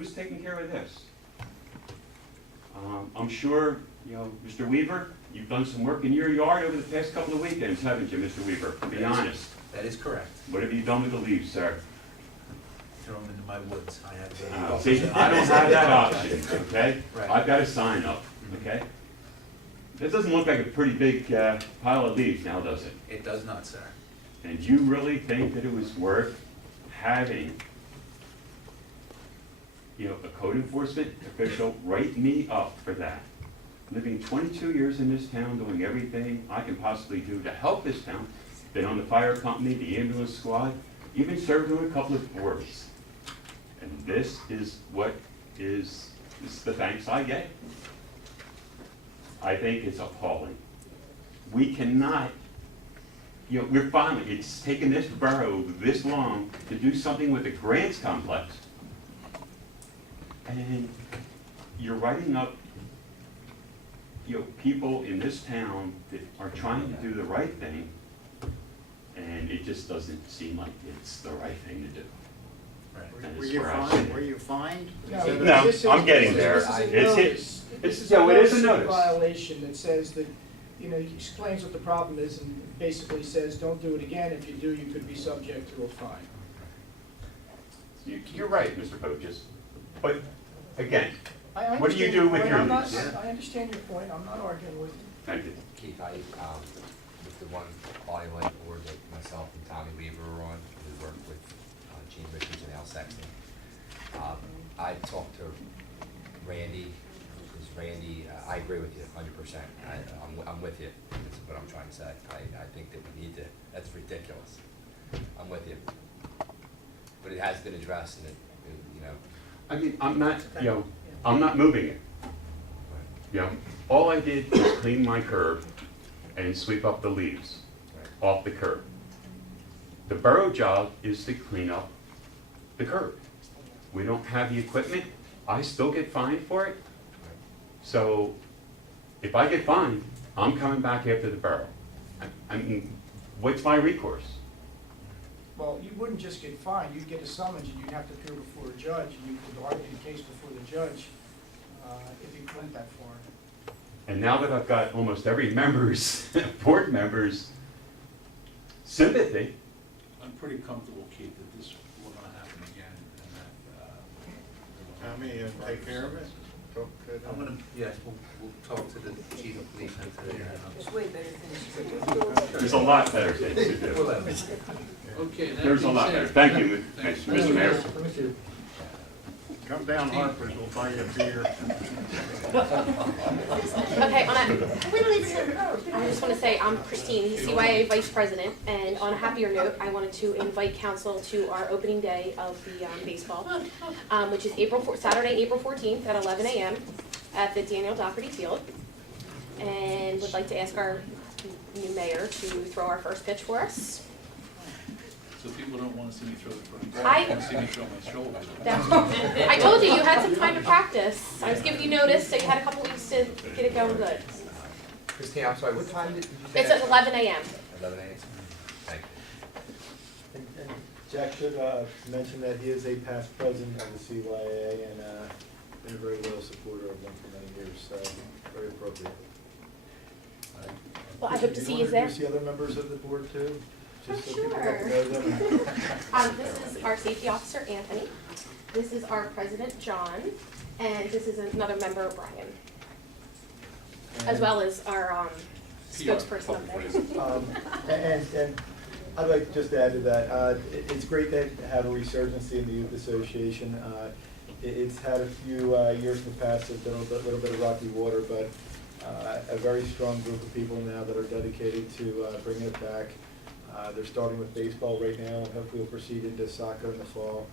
Who's taking care of this? I'm sure, you know, Mr. Weaver, you've done some work in your yard over the past couple of weekends, haven't you, Mr. Weaver? Be honest. That is correct. What have you done with the leaves, sir? Throw them into my woods. I have. See, I don't have that option, okay? Right. I've got a sign up, okay? This doesn't look like a pretty big pile of leaves now, does it? It does not, sir. And you really think that it was worth having, you know, a code enforcement official write me up for that? Living 22 years in this town, doing everything I can possibly do to help this town. Been on the fire company, the ambulance squad, even served on a couple of boards. And this is what is the thanks I get. I think it's appalling. We cannot, you know, we're finally, it's taken this borough this long to do something with the grants complex. And you're writing up, you know, people in this town that are trying to do the right thing, and it just doesn't seem like it's the right thing to do. Right. Were you fined? Were you fined? No, I'm getting there. It's This no, it is a is notice. violation that says that, you know, he explains what the problem is and basically says, don't do it again. If you do, you could be subject to a fine. You're right, Mr. Botcheos. But again, I what do you understand do with point. your I'm not- lease? I understand your point. I'm not arguing with you. thank you. Keith, I, with the one body light board that myself and Tommy Weaver were on, we worked with Gene Richards and Al Sexton. I talked to Randy, because Randy, I agree with you 100%. I'm with you, that's what I'm trying to say. I think that we need to, that's ridiculous. I'm with you. But it has been addressed and you know. I mean, I'm not, you know, I'm not moving it. You know, all I did was clean my curb and sweep up the leaves off the curb. The borough job is to clean up the curb. We don't have the equipment, I still get fined for it. So if I get fined, I'm coming back after the borough. I mean, what's my recourse? Well, you wouldn't just get fined. You'd get a summons and you'd have to appear before a judge. And you could argue the case before the judge if you went that far. And now that I've got almost every member's, board member's sympathy, I'm pretty comfortable, Keith, that this will not happen again, and that, Tommy, take care of it? Talk to them. I'm gonna, yes, we'll talk to the chief of police and to the. It's way better things. there's a lot better things to do. okay. that There's a being lot said- better. Thank you, Thanks. Mr. Mayor. Come down Harper's, we'll buy you a beer. Okay, I just want to say I'm Christine, CYA Vice President, and on a happier note, I wanted to invite council to our opening day of the baseball, which is Saturday, April 14th at 11 a.m. at the Daniel Doherty Field, and would like to ask our new mayor to throw our first pitch for us. So people don't wanna see me throw the front ball, I- they wanna see me show my shoulders. I told you, you had some time to practice. I was giving you notice, so you had a couple weeks to get it going good. Christine, I'm sorry, what time did you say? It's at 11 a.m. 11 a.m. Thank you. And Jack should mention that he is a past president of the CYA and been a very loyal supporter of them for many years, so very appropriate. Well, I hope to see you Do you there. want to introduce the other members of the board too? Just so Oh, people sure. get to know them. This is our safety officer, Anthony. This is our president, John. And this is another member, Brian. As well as our spokesperson up there. And I'd like to just add to that, it's great to have a resurgency in the Youth Association. It's had a few years in the past, there's been a little bit of rocky water, but a very strong group of people now that are dedicated to bringing it back. They're starting with baseball right now, and hopefully we'll proceed into soccer in the fall.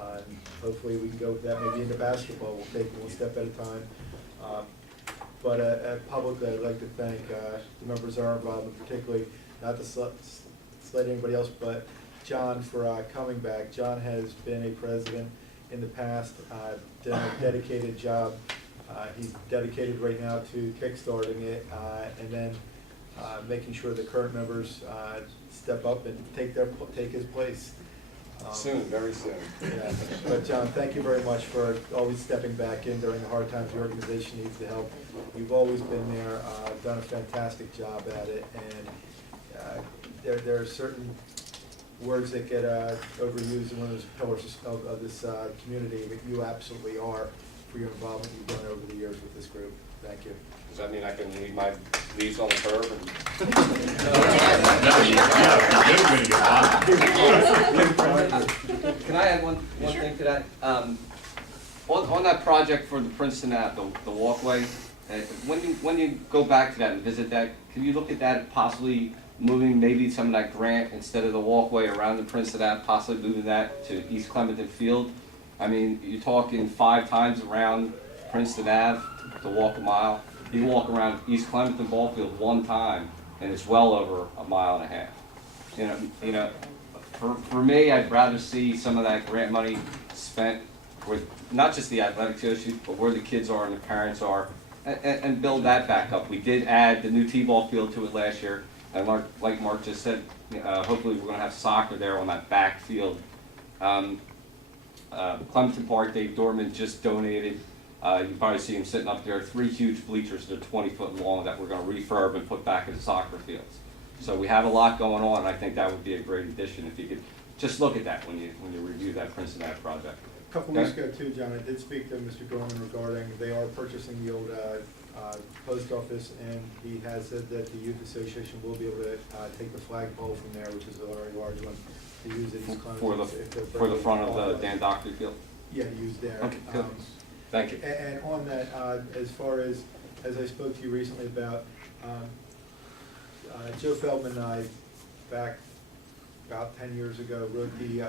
And hopefully we can go with that, maybe into basketball. We'll take it one step at a time. But publicly, I'd like to thank the members that are involved, and particularly, not to slight anybody else, but John for coming back. John has been a president in the past, done a dedicated job. He's dedicated right now to kickstarting it, and then making sure the current members step up and take his place. Soon, very soon. Yeah, but John, thank you very much for always stepping back in during the hard times. The organization needs the help. You've always been there, done a fantastic job at it, and there are certain words that get overused in one of those pillars of this community, but you absolutely are for your involvement you've done over the years with this group. Thank you. Does that mean I can leave my leaves on the curb and? Can I add one thing to that? On that project for the Princeton Ave, the walkway, when you go back to that and visit that, can you look at that possibly moving maybe some of that grant instead of the walkway around the Princeton Ave, possibly moving that to East Clementon Field? I mean, you're talking 5 times around Princeton Ave to walk a mile. You walk around East Clementon ball field 1 time, and it's well over a mile and a half. You know, for me, I'd rather see some of that grant money spent with not just the athletics issues, but where the kids are and the parents are, and build that back up. We did add the new T-ball field to it last year, and like Mark just said, hopefully we're going to have soccer there on that back field. Clementon Park, Dave Dorman just donated. You probably see him sitting up there, 3 huge bleachers that are 20 foot long that we're going to refurb and put back in the soccer fields. So we have a lot going on, and I think that would be a great addition if you could just look at that when you review that Princeton Ave project. A couple weeks ago too, John, I did speak to Mr. Gorman regarding, they are purchasing the old post office, and he has said that the youth association will be able to take the flagpole from there, which is a very large one, to use it as For the front of the Dan Doctor Field? Yeah, use there. Okay, good. Thank you. And on that, as far as I spoke to you recently about, Joe Feldman and I, back about 10 years ago, wrote the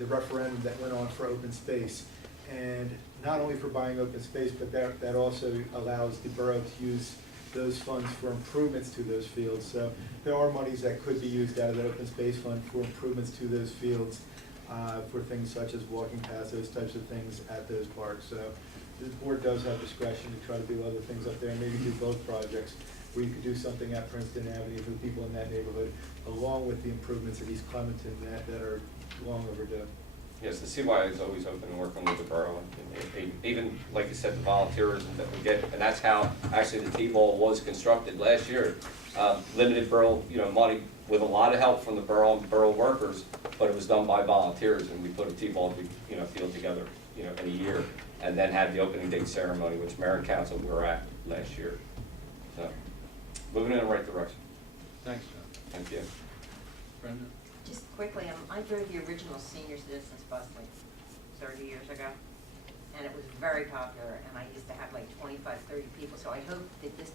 referendum that went on for open space. And not only for buying open space, but that also allows the borough to use those funds for improvements to those fields. So there are monies that could be used out of that open space fund for improvements to those fields, for things such as walking paths, those types of things at those parks. So the board does have discretion to try to do other things up there, and maybe do both projects, where you could do something at Princeton Avenue for the people in that neighborhood, along with the improvements at East Clementon that are long overdue. Yes, the CY is always open and working with the borough, and even, like you said, the volunteers that we get, and that's how actually the T-ball was constructed last year. Limited borough, money with a lot of help from the borough and borough workers, but it was done by volunteers, and we put a T-ball, field together, in a year, and then had the opening day ceremony, which Mayor and Council were at last year. So, moving in the right direction. Thanks, John. Thank you. Brenda? Just quickly, I drove the original senior citizens bus like 30 years ago, and it was very popular, and I used to have like 25, 30 people, so I hope that this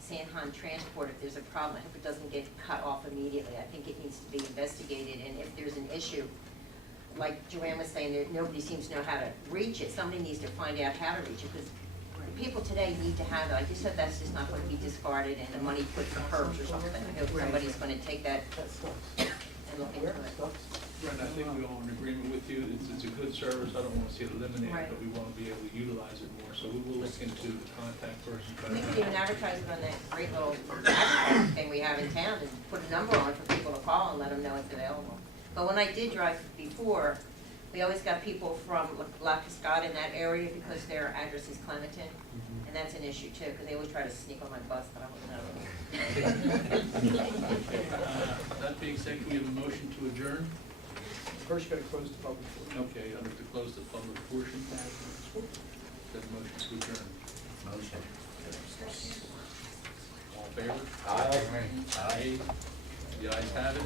San Juan transport, if there's a problem, I hope it doesn't get cut off immediately. I think it needs to be investigated, and if there's an issue, like Joanne was saying, that nobody seems to know how to reach it, somebody needs to find out how to reach it, because the people today need to have it. Like you said, that's just not going to be discarded and the money put for curbs or something. I hope somebody's going to take that and look into it. Brenda, I think we're all in agreement with you. It's a good service. I don't want to see it eliminated, Right. but we want to be able to utilize it more. So we will look into the contact person. We could even advertise it on that great little advertising thing we have in town and put a number on it for people to call and let them know it's available. But when I did drive before, we always got people from La Cascada in that area because their address is Clementon. And that's an issue too, because they always try to sneak on my bus, but I wouldn't know. That being said, can we have a motion to adjourn? First, you gotta close the public forum. Okay, under to close the public portion. That motion to adjourn. Motion. All in favor? Aye. Aye. The ayes have it.